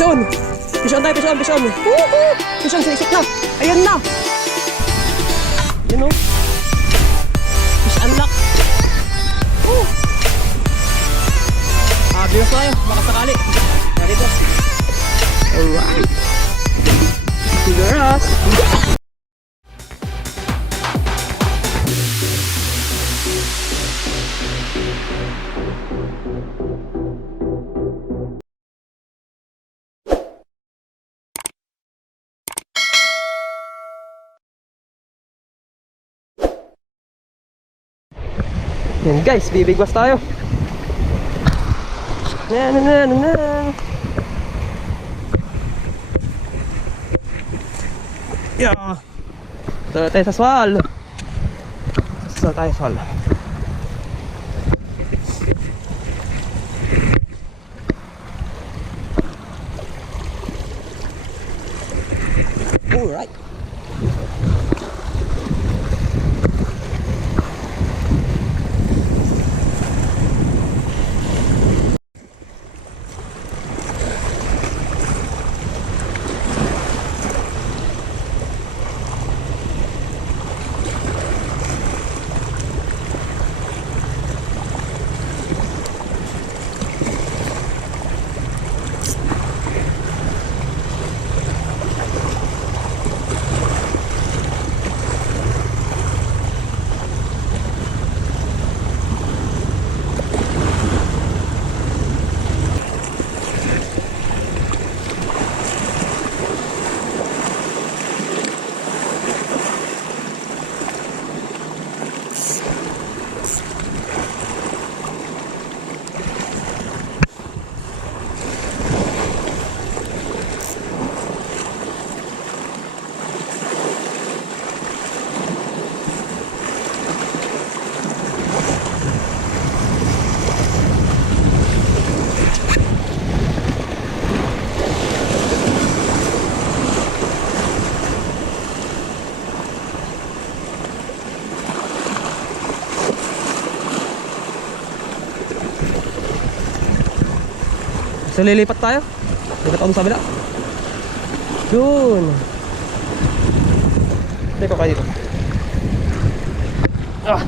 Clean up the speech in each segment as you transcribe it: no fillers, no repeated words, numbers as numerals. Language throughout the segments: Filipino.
Fish on! Fish on tayo, fish on, fish on! Woohoo! Fish on, sinisip na! Ayan na! Yun o. Fish unlock! Woo! Biwas tayo, baka sakali. Ready go. Alright. Figure us. Yan guys, bibigwas tayo. Yeah. Ito tayo sa swal. Sa tayo swal. Alright. So lilipat tayo. Lipat ako sa kabila. Yun. Teka kayo dito. Ah.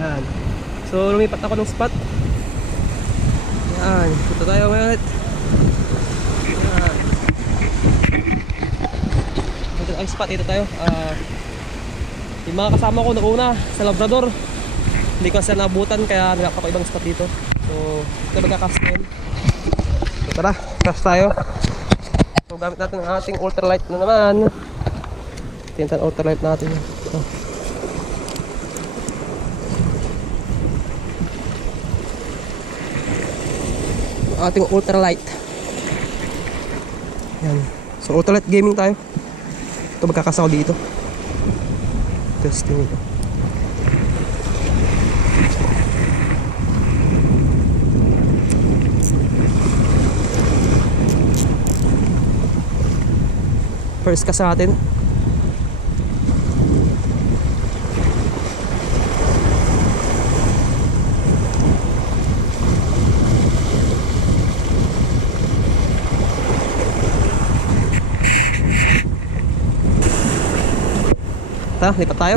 Yan. So lumipat ako ng spot. Yan, punta tayo ulit. Yan. Ito ang spot, ito tayo. Yung mga kasama ko noong una sa Labrador, hindi ko sila nabutan kaya nagkakaibang spot dito. So, ito magkakastel. So tara, cast tayo. So gamit natin ang ating ultralight na naman. Tintan ultralight natin. So, ating ultralight. Yan. So ultralight gaming tayo. Ito magkakasaw dito. Testing ito. First ka sa atin. Tara, lipat tayo.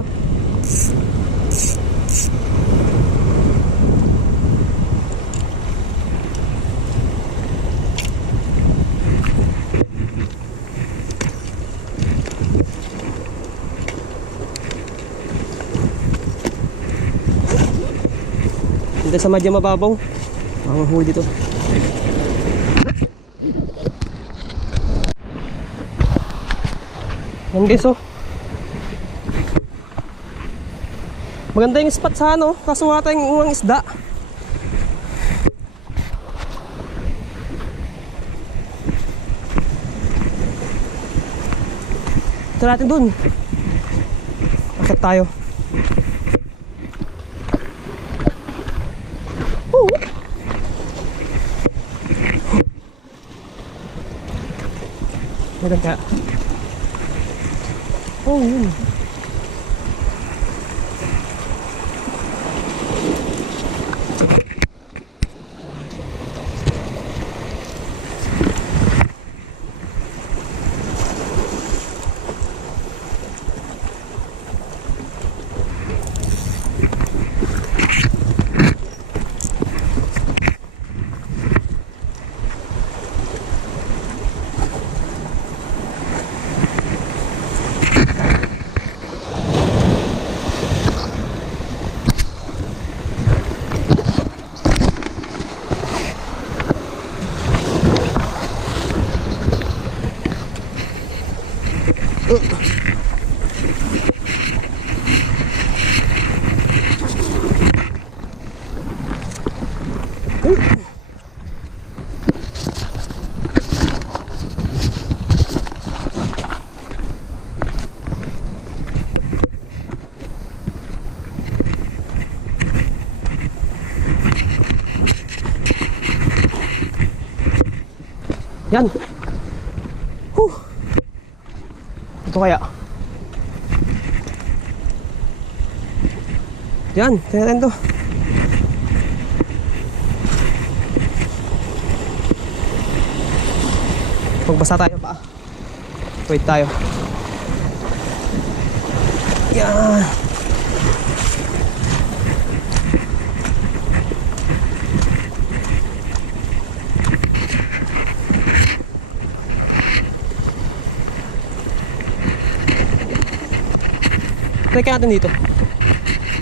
Hindi sa madya mababaw. Ang huli dito. Yan guys, oh. Maganda yung spot sa ano, kaso wala tayong ungang isda. Ito natin dun. Akit tayo. Meron kaya? Oh, yun. Yan. Ito kaya. Yan, tingnan to. Magbasa tayo pa. Wait tayo. Yan. Try kaya natin dito.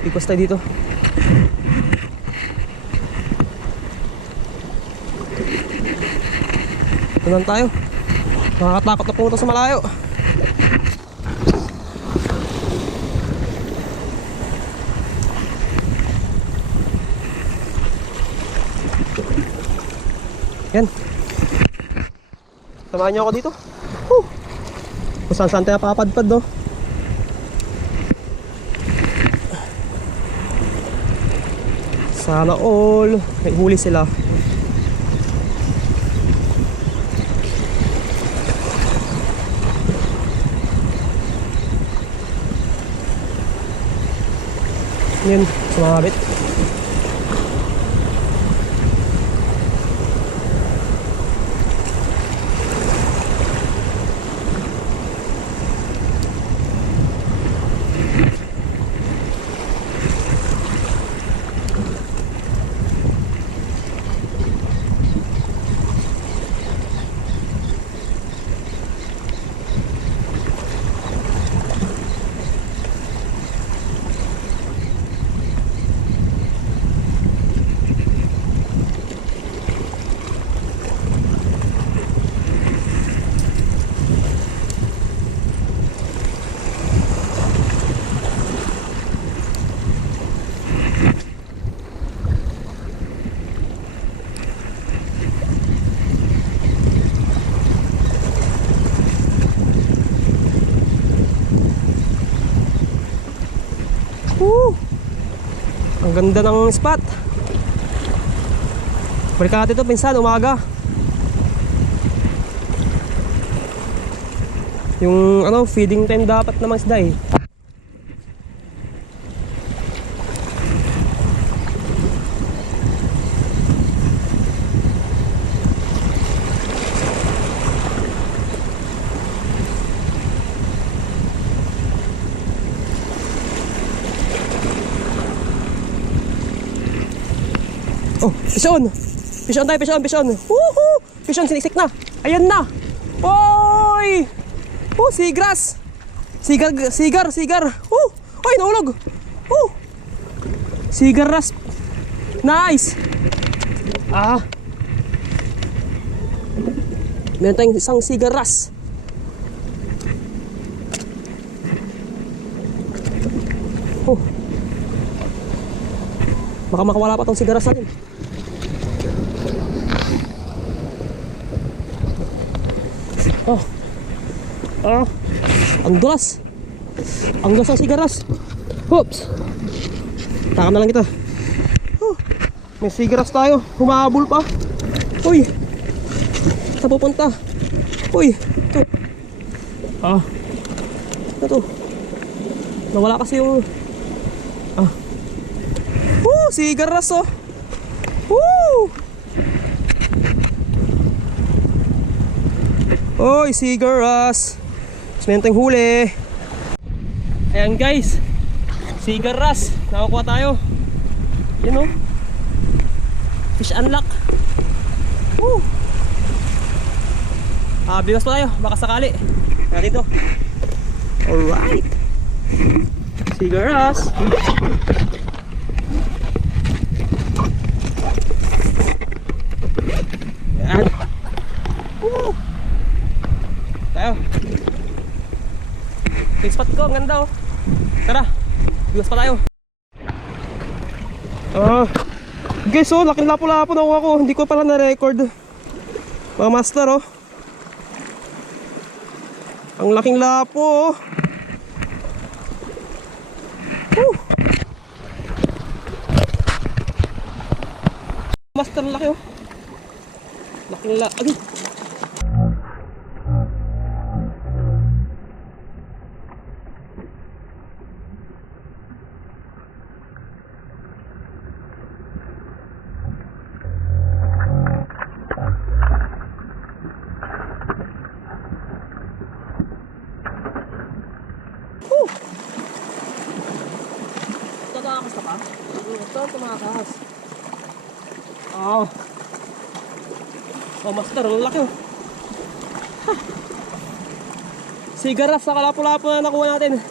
Ikos tayo dito. Ito lang tayo. Nakakatakot na pumunta sa malayo. Yan. Samahan niyo ako dito. Kung saan tayo papadpad, no? Sana all. May huli sila. Yun, sumabit. Ang ganda ng spot. Balik natin ito pinsan, umaga. Yung ano, feeding time dapat na mga isda eh. Oh, pison! Pison tayo, pison! Woohoo! Pison, sinisik na! Ayan na! Oy! Oh, sigras! Sigar! Oy, nahulog! Oh! Sigaras! Nice! Meron tayong isang sigaras. Oh! Baka makawala pa tong sigaras natin. Ang dulas. Ang dulas ng sigaras. Oops. Taka na lang ito. May sigaras tayo. Humahabol pa. Uy. Saan pupunta? Uy. Ito. Ah. Ano to? Nawala kasi yung... Ah. Sigaras oh. Oy, sigaras. Sementeng huli. Ayan guys. Sigaras. Nakakuha tayo. Yun oh. Fish unlock. Biwas pa tayo. Baka sakali. Kaya dito. Alright. Sigaras. Ayan. Tayo. Big spot ko, ang ganda oh. Tara, biwas pa tayo. Guys oh, laking lapo-lapo na ako. Hindi ko pala na-record. Mga master oh. Ang laking lapo oh. Master, laki oh. Laking laki. Tatakas na ka? Ito, tumakas. Master, ang laki oh. Sigaras sa kalapo-lapo na nakuha natin.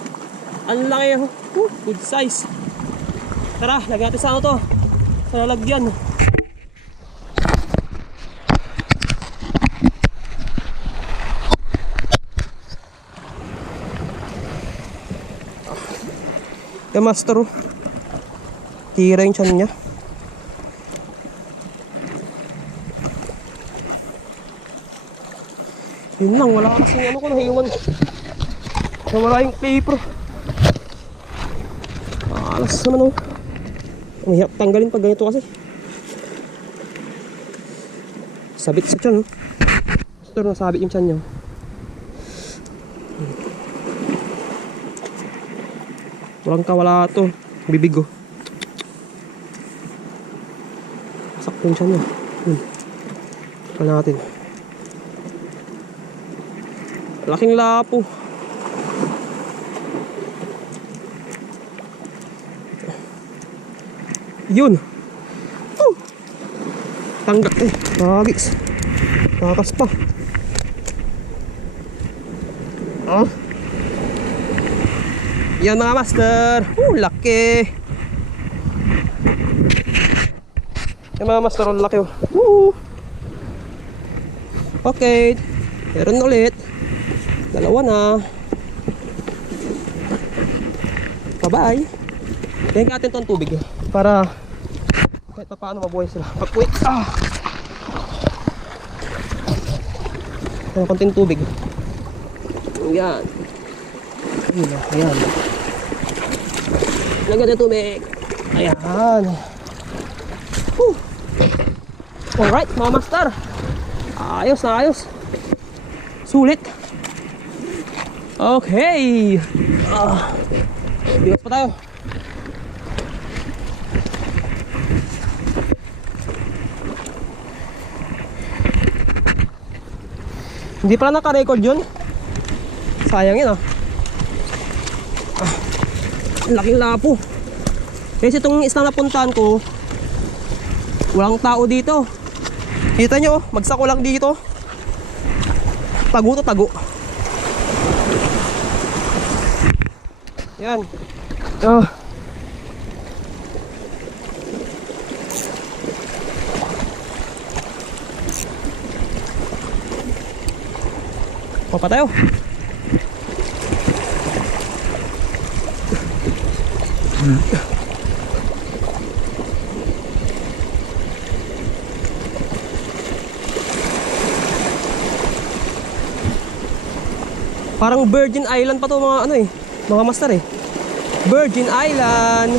Ang laki oh. Good size. Tara, lagyan natin sa ano to. Sa lalagyan. Yung master oh. Tira yung tiyan niya. Yun lang, wala kasing ano ko nahiwan. Nawala yung paper. Alas naman oh. Mahirap tanggalin pag ganito kasi. Sabit sa tiyan oh. Master, nasabit yung tiyan niya. Walang kawala to. Bibig oh. Sakto yung tiyan niya. Wala natin. Laking lapo. Yun. Tanggap eh. Bagis. Takas pa. Yan mga master. Laki. Yan mga master. Laki oh. Okay. Meron ulit. Dalawa na. Bye-bye. Tingnan natin itong tubig para kahit pa paano mabuhay sila. Pag-quit. May konting tubig. Yan. Ayan. Lagyan ng tubig. Ayan. Alright mga master. Ayos na ayos. Sulit. Okay. Biwas pa tayo. Hindi pala naka-record yun. Sayang yun laking lapo. Kasi itong isang napuntahan ko, walang tao dito. Kita nyo, magsako lang dito. Tago to tago. Yan. Pa tayo. Parang Virgin Island pa to mga ano mga master Virgin Island.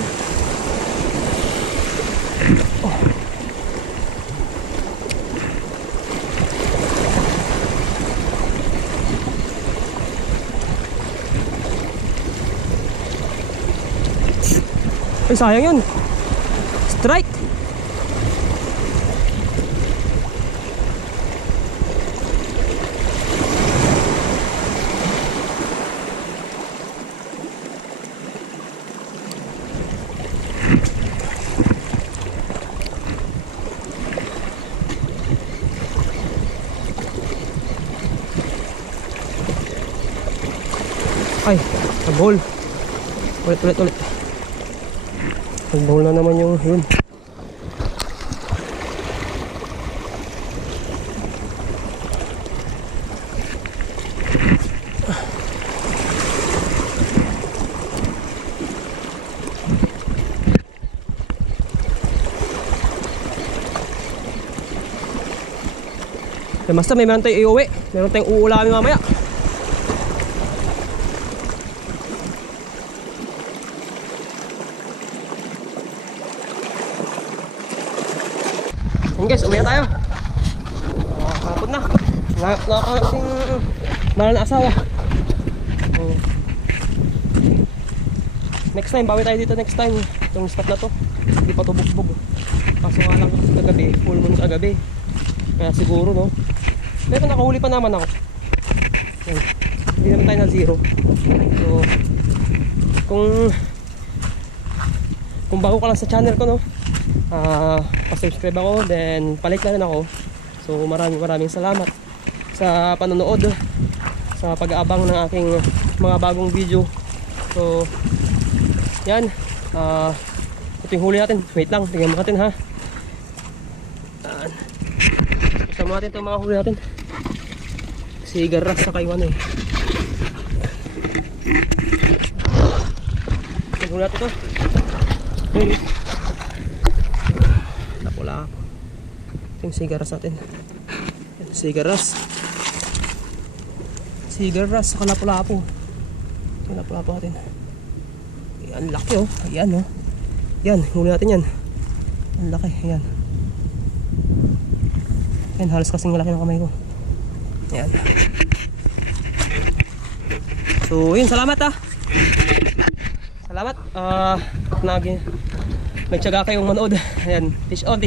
Ay, sayang yun. Strike. Ay, nag-ball. Ulit. Nag-ball na naman yung yun. Basta may meron tayong iuwi. Meron tayong uulamin mamaya. Yun guys, uwi na tayo. Kapag na. Nakakasing mahal na asawa. Next time, bawi tayo dito next time. Itong spot na to. Hindi pa to bugbog. Kaso nga lang kasi kagabi, full moon kagabi. Kaya siguro no. Pero nakahuli pa naman ako. Yan. Hindi naman tayo na zero. So, kung bago ka lang sa channel ko no, pa-subscribe ako, then pa-like na rin ako. So maraming salamat sa panonood, sa pag-aabang ng aking mga bagong video. So yan, ito yung huli natin. Wait lang, tingnan natin ha. Kasama natin itong mga huli natin. Si Garras sa Kaiwan eh. Huli natin ito. Napula ako. Ito yung sigaras natin. Sigaras sa Lapu-Lapu. Ito yung Lapu-Lapu natin. Ang laki oh. Ayan oh. Yan, huli natin yan. Ang laki, ayan. Ayan, halos kasing laki ng kamay ko. Ayan. So yun, salamat ah. Salamat. Nagtyaga kayong manood. Ayan, fish on.